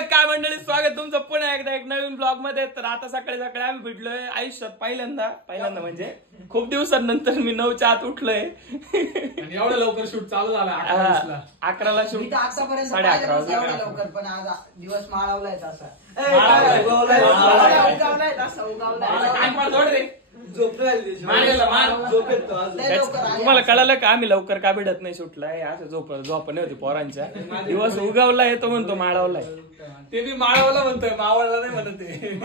काय मंडळी, स्वागत तुमचं पुन्हा एकदा एक नवीन ब्लॉग मध्ये. तर आता सकाळी सकाळी आम्ही भेटलोय आयुष्यात पहिल्यांदा म्हणजे खूप दिवसांनंतर मी 9च्या आत उठलोय. आणि एवढं लवकर शूट चालू झाला 11ला शूट. आतापर्यंत 11:30 एवढं लवकर, पण आज दिवस माळवलाय तसा. तुम्हाला कळालं का आम्ही लवकर का भेटत नाही शूटलाय? असं झोप नाही होती पोरांच्या. दिवस उगवला येतो म्हणतो माळवलाय. ते बी माळवला म्हणतोय, मावळला नाही म्हणत ते.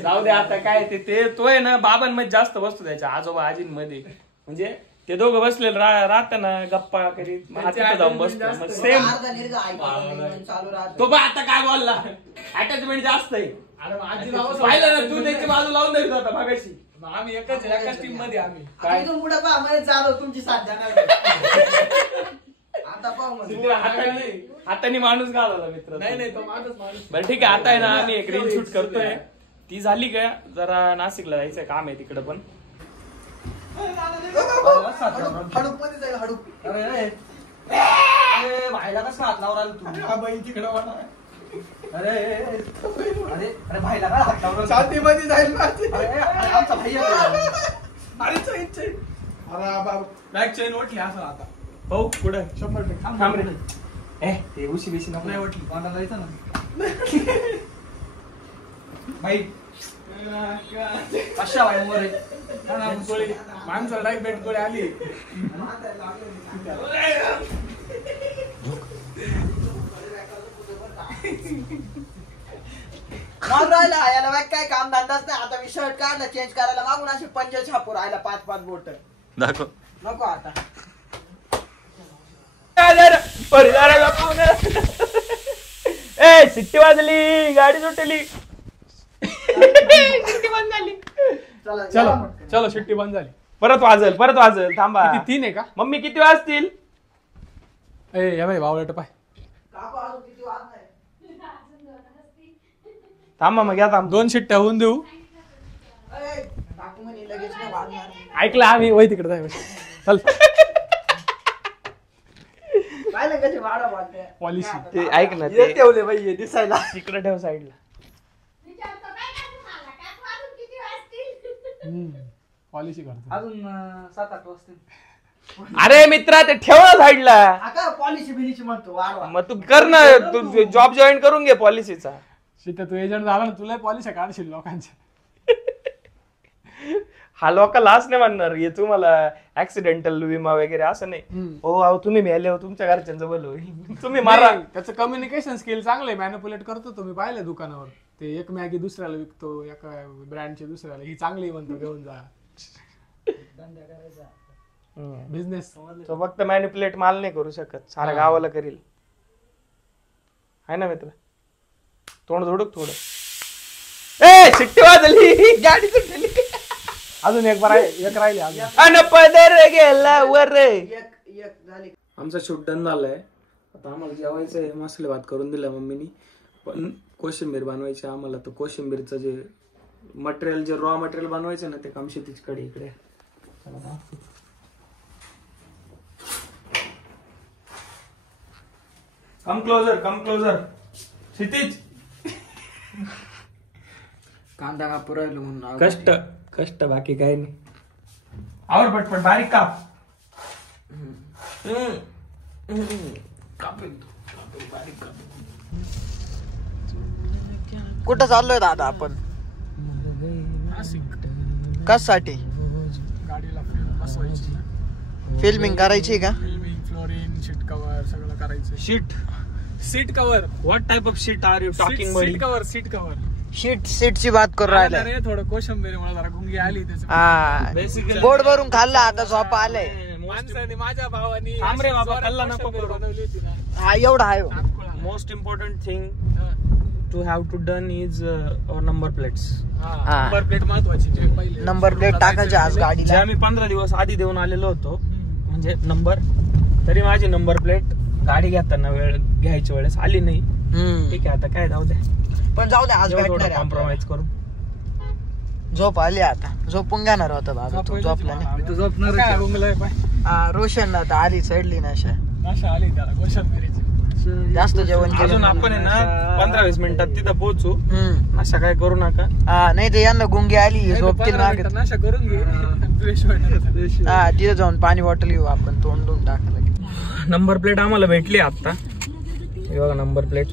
जाऊ दे आता काय ते तो आहे ना बाबांमध्ये जास्त बसतो त्याच्या आजोबा आजींमध्ये. म्हणजे ते दोघं बसलेले राहताना गप्पा करीत जाऊन बसतो. सेम तो बा आता काय बोलला, अटॅचमेंट जास्त आहे. पाहिलं ना तू त्याची बाजू लावून द्यायचं होता मागाशी. आम्ही एकाच टीम मध्ये आम्ही तुमची साथ हाताने माणूस घालवला मित्र. नाही तो माणूस. बरं ठीक आहे, आता आहे ना आम्ही एक रील शूट करतोय. ती झाली का जरा नाशिकला जायचंय काम आहे तिकडे पण. हडूप मध्ये जाईल हडूप. भाईला कसं हात लावून राहिला तू? बाई तिकडे अरे अरे भाईला काय हात लावून छाती मध्ये जाईल आमचा भाई. अरे बॅक चेन ओटली असं आता. हो पुढे 100% थांब रे. ते उशी बिशी नको. नाही ओटली. कोणाला जायचं ना भाई अशा भाई मोरे माणसाला डायरेक्ट बेट गोळी आली. राहिला याला काय काम धंदाच नाही. आता मी शर्ट काढला चेंज करायला मागून अशी पंच छापू राहिला 5-5 बोट. दाखव नको आता. शिट्टी वाजली, गाडी सुटली. शिट्टी बंद झाली. चलो शिट्टी बंद झाली. परत वाजल थांबा. 3 आहे का मम्मी किती वाजतील? या बाई बावळट पाय. थांबा मग या थांब. 2 शिट्ट्या होऊन देऊ. ऐकलं आम्ही वय तिकडे जाय. चल पॉलिसी ते ऐक ना, ते ठेवले बाई दिसायला तिकडे ठेव साईडला. पॉलिसी करतो अजून 7-8 वाजता. अरे मित्रा ते ठेव ना साईडला. पॉलिसी बिलिची म्हणतो वाढवा. मग तू कर ना, तू जॉब जॉईन करून घे पॉलिसीचा. शिट्ट्या तू एजंट झाला ना, तुला पॉलिसी काढशील लोकांच्या. हा लोकांना असं नाही म्हणणार हे तुम्हाला ऍक्सिडेंटल विमा वगैरे असं नाही. हो तुम्ही मेले हो, तुमच्या घरच्यांचं बोल तुम्ही मारा. त्याचं कम्युनिकेशन स्किल चांगलं आहे. मॅनिप्युलेट करतो तो. मी पाहिलं दुकानावर ते एक मॅगी दुसऱ्याला विकतो, एका ब्रँडची दुसऱ्याला. ही चांगली म्हणतो, घेऊन जा. बिझनेस. तो फक्त मॅनिप्युलेट माल नाही करू शकत, साऱ्या गावाला करील. आहे ना मित्र? तोंड झोडक थोडं. शिट्टी वाजली, गाडी सुटली. अजून एक राहिली गेला वर. झाली. आमचा शूट डन झालाय. आता आम्हाला जेवायचंय. मसाले भात करून दिला मम्मीनी, पण कोशिंबीर बनवायची आम्हाला. तर कोशिंबीरचं जे मटेरियल, जे रॉ मटेरियल बनवायचं ना, ते काम शेतीकडे इकडे. कम क्लोजर क्षितिज. कांदा कापू राहिलो म्हणून कष्ट बाकी काही नाही. आवर पटपट बारीक काप. कुठं चाललोय दादा आपण? कशासाठी? गाडीला बसवायची, फिल्मिंग करायची का? फिल्मिंग, फ्लोरिंग, शीट कव्हर सगळं करायचं. Seat cover. What type of sheet are you talking? Seat cover. शीटची बात करू राहिला. थोडं कोशिंबीर मला जरा गुंगी आली त्याचं. बेसिकली पोट भरून खाल्ला, आता झोपा आलंय. माणसाने, माझ्या भावानी थांब रे बाबा, खाल्ला नको करू. बनवली होती ना. हा एवढा आहे. Most important thing to have to done is our number plates. Number plate महत्वाची. नंबर प्लेट टाकायची आज गाडीला. जे आम्ही 15 दिवस आधी देऊन आलेलो होतो, म्हणजे नंबर, तरी माझी नंबर प्लेट गाडी घेताना घ्यायच्या वेळेस आली नाही. ठीक आहे, आता काय जाऊ द्या. पण जाऊ दे, आज कॉम्प्रोमाइज करून झोप आली. आता झोपून घेणार होता दादा. तू झोपला नाही? तू झोपणार. रोशन आता आली, चढली ना. आली त्याला कोशिंबीरीची. जास्त जेवण केलं. अजून आपण आहे ना 15-20 मिनिटात तिथं पोहोचू. अशा काय करू नका. हा नाही तर यांना गुंगी आली झोपतील मागे. नाश्ता करून घे फ्रेश वाटत. हा तिथे जाऊन पाणी बॉटल घेऊ आपण तोंडून टाकलं. नंबर प्लेट आम्हाला भेटली आता. हे बघा नंबर प्लेट.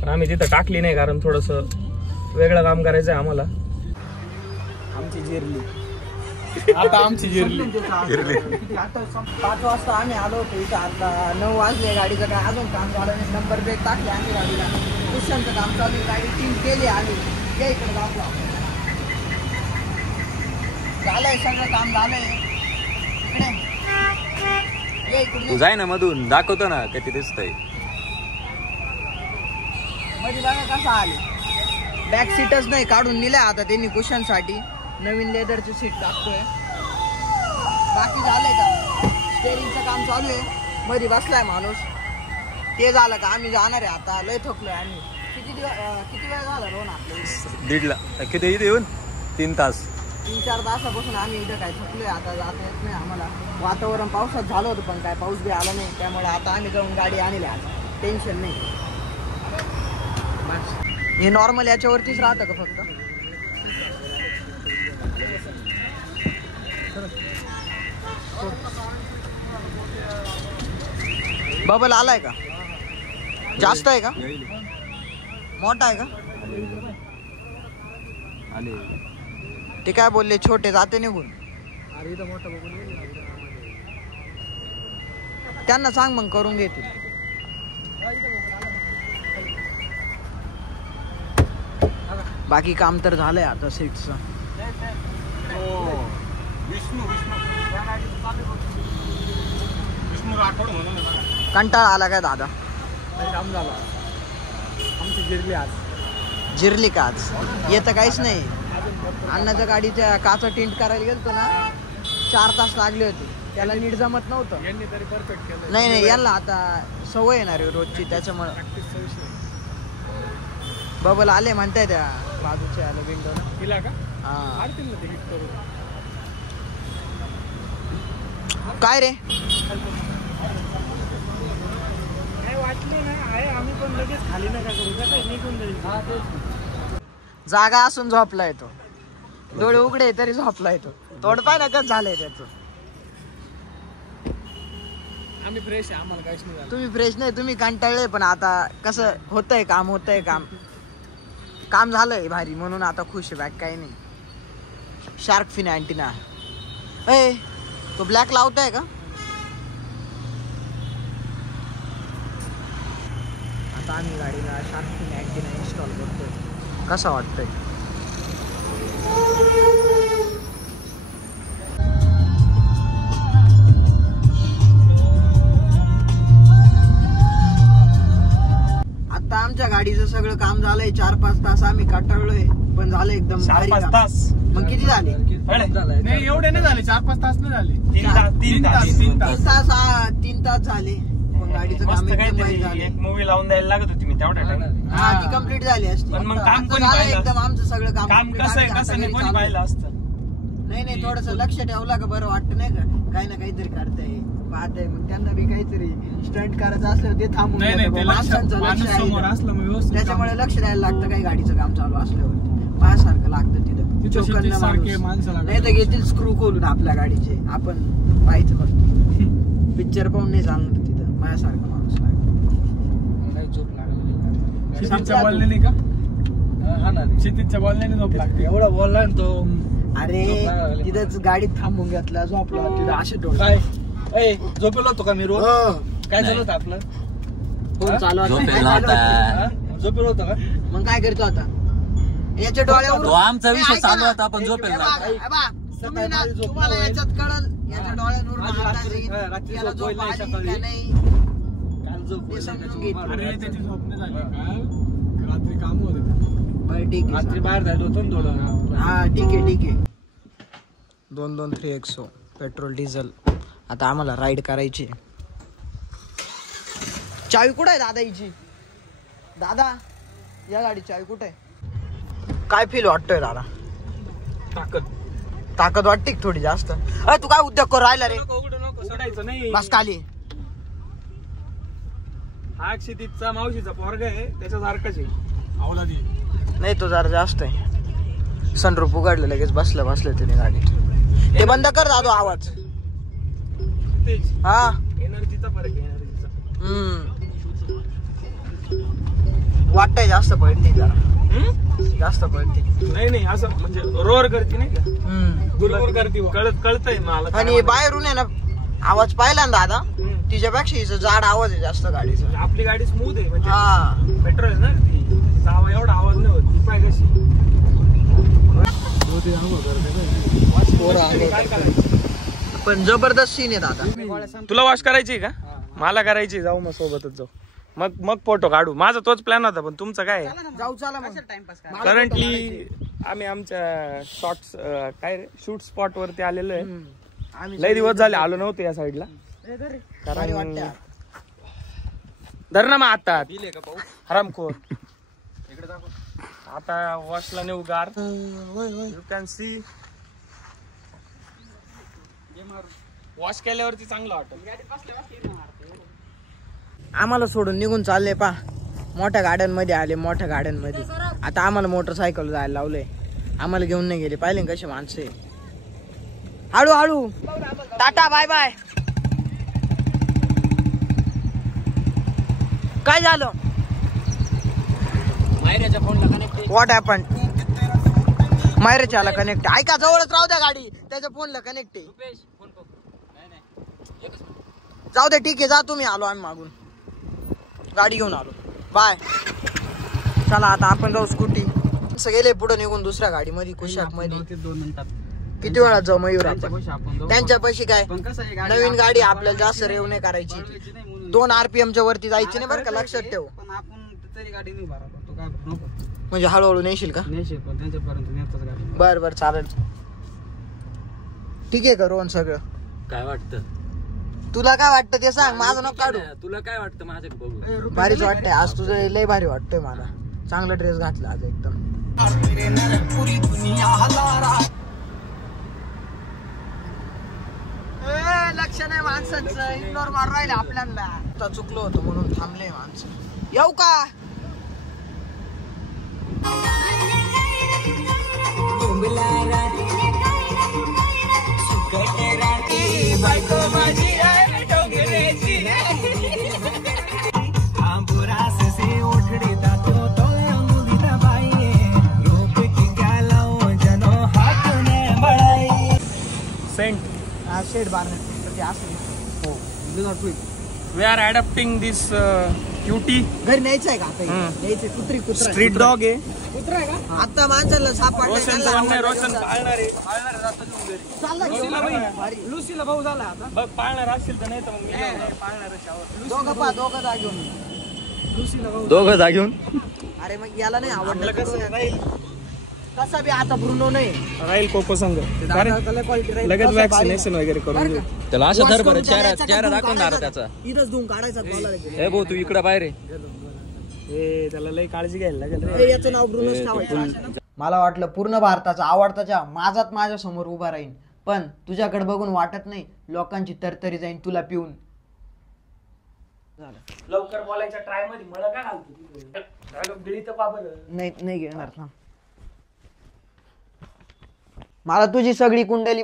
पण आम्ही तिथं टाकली नाही कारण थोडस वेगळं काम करायचंय आम्हाला. आमची जिरली आता आमची जिरली. आता 5 वाजता आम्ही आलो होतो इथं. आता 9 वाजले. गाडीचं काय अजून काम झालं नाही. नंबर प्लेट टाकली आम्ही गाडीला. कुशनचं काम चालू. गाडी टीम केली आम्ही. या इकडे दाखवा. झालंय सगळं काम झालंय. तू जाय ना मधून दाखवतो ना किती दिसतंय. मध्ये बघा कसं आले. बॅक सीटच नाही काढून दिल्या आता त्यांनी कुशन साठी. नवीन लेदरची सीट टाकतोय. बाकी झालंय का स्टेअरिंगचं काम चालू आहे. मध्ये बसलाय माणूस. ते झालं का आम्ही जाणार आहे आता. लय थकलोय आम्ही. किती वेळ झाला रोहन आपल्याला? 1:30 किती इथे येऊन 3 तास 3-4 तासापासून आम्ही इथं काय थकलोय. आता जाता येत नाही आम्हाला. वातावरण पावसात झालं होतं पण काय पाऊस बी आला नाही. त्यामुळे आता आम्ही जाऊन गाडी आणली. आज टेन्शन नाही. हे नॉर्मल याच्यावरतीच राहतं का फक्त? बबल आलाय का? जास्त आहे का? मोठा आहे का? ते काय बोलले छोटे जाते निघून. त्यांना सांग मग करून घेतील. बाकी काम तर झालंय आता सीटचं. कंटाळा आला काय दादा? काम झालं. आमची जिरली आज. जिरली का आज? येतं काहीच नाही. अण्णाच्या गाडीच्या काचा टिंट करायला गेलतो ना 4 तास लागले होते. त्याला नीट जमत नव्हतं. यांनी तरी परफेक्ट केलं. नाही याला आता सवय येणार आहे रोजची त्याच्यामुळे. बबल आले म्हणताय त्या बाजूचे आले विंडो तिला का? हा आरतील ना ते हिट करून. काय रे काय वाटलं ना आहे आम्ही पण लगेच खाली नका करू. कसं निघून जाईल. जागा असून झोपलाय तो. डोळे उघडे तरी झोपलाय तो. तोडपाय ना कसं झालंय त्याचं. आम्ही फ्रेश आहे. आम्हाला काहीच नाही झालं. तुम्ही फ्रेश नाही. तुम्ही कंटाळले. पण आता कसं होतंय काम काम झालंय भारी म्हणून आता खुश आहे. बॅक काही नाही. Shark fin antenna. ए तो ब्लॅक लावताय का? आता आम्ही गाडीला शार्क फिन अँटिना इन्स्टॉल करतोय. कसा वाटतंय? आता आमच्या गाडीचं सगळं काम झालंय. 4-5 तास आम्ही कंटाळलोय पण झालं एकदम भारी 4-5 काम. तास. मग किती झाले? नाही एवढे नाही झाले. 4-5 तास नाही झाले. 3 तास. 3 तास झाले. पण गाडीचं काम मस्त एकदम भारी काहीतरी झालं. एक मूवी लावून द्यायला लागत होती मी तेवढ्या टाइम. हा ती कम्प्लीट झाली असती. पण मग काम आता कोणी झालं पाहिलं? एकदम आमचं सगळं काम काम complete. कसं आहे आता कसं नाही घरी कोणी चाललोय. पाहिलं असतं. नाही थोडस लक्ष ठेवलं का बरं वाटतं नाही का? काही ना काहीतरी करताय पाहताय. मग त्यांना बी काहीतरी स्टंट करायचं असलं ते थांबून नाही घेतात. ते माणसांचं लक्ष माणूस समोर आहे. असलं मग व्यवस्थित. त्याच्यामुळे लक्ष द्यायला लागतं काही गाडीचं काम चालू असल्यावरती. पायासारखं लागतं तिथं. तिथं चोखंद शेतीत सारखे माणूस. माणसं लागतात. नाही तर घेतील स्क्रू खोलून आपल्या गाडीचे. आपण पाहायचं फक्त. पिक्चर पाहून नाही चालणार तिथं. माझ्यासारखं माणूस लागतं. शेतीच्या बोलण्याने का? शेतीच्या बोलण्याने झोप लागते. एवढा बोलला ना तो. अरे तिथंच गाडीत थांबून घेतला झोपला. तिथं असे डोळे. काय झोपेलो होतो का मी रोज? काय झालं होतं आपलं? फोन चालू होता. झोपेल काय चालू नव्हता. होतं? झोपेलो होतं का? मग काय करतो आता? याच्या डोळ्यावर तो आमचा विषय ऐका चालू ना. होता आपण झोपेल हे ना. बघा, हे बघा. तुम्ही ना सकाळी झोप तुम्हाला नाही याच्यात कळल. याच्या डोळ्यांवर आज अंदाज रात्री- येईल. रात्री याला झोप झोप नाही आली सकाळी. का नाही काल झोप ते होईल समजून त्याच्यामुळे घे. अरे त्याची झोप नाही झाली काल. रात्री काम होतं. बरं ठीक रात्री आहे. बाहेर जायला होतो ना थोडं. हा ठीक आहे. 223 पेट्रोल डिझेल. आता आम्हाला राईड करायची. चावी कुठे आहे दादा हिची? दादा या गाडी चावी कुठे आहे? काय फील वाटतोय दादा? ताकद वाटते का थोडी जास्त? अरे तू काय उद्योग करू राहिला रे? उघडायचं नाही. बस खाली. हा क्षितिजचा मावशीचा पोरगा आहे त्याच्यासारखाच आहे. आवला दी नाही तो जरा जास्त आहे. सनरूफ उघडलं लगेच बसलं त्याने गाडीत. ते बंद कर दादू आवाज. तेच हा एनर्जीचा फरक आहे एनर्जीचा. वाटतंय जास्त पळते जरा. जास्त पळते. नाही असं म्हणजे रोअर करते नाही का दुर्गोर करते कळतंय मला. आणि बाहेरून आहे ना आवाज पाहिला ना दादा तिच्यापेक्षा हिचं जाड आवाज आहे जास्त गाडीचा. आपली गाडी स्मूथ आहे म्हणजे हा पेट्रोल आहे ना ती जावा एवढा आवाज नाही होत. ती पाय कशी काय करायचं. पण जबरदस्त सीन आहे दादा. तुला वॉश करायची का? मला करायची. जाऊ मग सोबतच जाऊ. मग फोटो काढू. माझा तोच प्लॅन होता पण तुमचा काय जाऊ चला मग. करंटली आम्ही आमच्या शॉर्ट्स काय शूट स्पॉट वरती आलेलो आहे. लय दिवस झाले आलो नव्हतो या साईडला. कारण धर ना मग आता हरामखोर. आता वॉशला नेऊ गार. यू कॅन सी वॉश केल्यावरती चांगलं वाटत. आम्हाला सोडून निघून चालले पा. मोठ्या गाड्यांमध्ये आले मोठ्या गाड्यांमध्ये. आता आम्हाला मोटरसायकल जायला लावलंय. आम्हाला घेऊन नाही गेले. पाहिले कसे माणसे. हळू टाटा बाय बाय. काय झालं? What happen? मायरेच्याला कनेक्ट. ऐका जवळच राहू द्या गाडी. त्याच्या फोनला कनेक्ट आहे. जाऊ दे ठीक आहे. जा तुम्ही. आलो आम्ही मागून गाडी घेऊन आलो. बाय. चला आता आपण जाऊ स्कूटी. गेले पुढे निघून दुसऱ्या गाडीमध्ये कुशाक मध्ये. 2 मिनिटात किती वेळा जाऊ मयूर आपण? त्यांच्या पैसे काय नवीन गाडी आपल्याला जास्त रेव नाही करायची. 2 RPM च्या वरती जायची नाही बरं का. लक्षात ठेव. पण आपण तरी गाडी नाही भरा. तो काय नको म्हणजे हळूहळू नेशील का? नेशील पण त्यांच्यापर्यंत नेताच गाडी. बर चालेल. ठीक आहे का रोहन सगळं? काय वाटतं तुला काय वाटतं ते सांग. माझं नको काढू. तुला काय वाटतं माझ्याकडे बघू. भारीच वाटतंय आज. तुझं लय भारी वाटतंय मला. चांगला ड्रेस घातला आज एकदम. लक्ष नाही माणसांचं. इग्नोर मारून राहिले आपल्याला. चुकलो होतो म्हणून थांबले माणसं. येऊ का? सेंट शेड बांधण्यात. We are adapting this cutie. घरी न्यायचं आहे का आता? न्यायचं. कुत्रा स्ट्रीट डॉग आहे. कुत्रा आहे का? आता माणसाला रोशनचं म्हणणं आहे रोशन पाळणार आहे. लुसीला भाऊ झाला आता. बघ पाळणार असेल तर नाही तर मग मी पाळणार. दोघं जा घेऊन. दोघं जा घेऊन. अरे मग याला नाही आवडलं कसं राहील कसा बी आता ब्रुनो नाही राहील कोको संघ. लगेच वॅक्सिनेशन वगैरे करून देऊ. त्याला असं धर बरं. चेहरा दाखवून दारा त्याचा. इथंच धुवून काढायचा. हे भाऊ तू इकडं बाहेर रे. हे त्याला लई काळजी घ्यायला लागेल रे. याचं नाव ब्रुनोच ठेवायचं. मला वाटलं पूर्ण भारताचा आवडताच्या माझाच माझ्या समोर उभा राहीन. पण तुझ्याकडे बघून वाटत नाही लोकांची तरतरी जाईन तुला पिऊन. लवकर बोलायच्या ट्राय मध्ये मला काय घालतो बिळी तर का बरं. नाही घेणार ना. मला तुझी सगळी कुंडली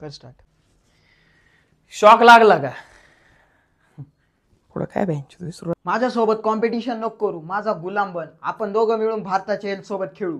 कर स्टार्ट. शॉक लागला का? पुढं काय बँच माझ्यासोबत कॉम्पिटिशन नको करू. माझा गुलाम बन. आपण दोघं मिळून भारताच्या सोबत खेळू.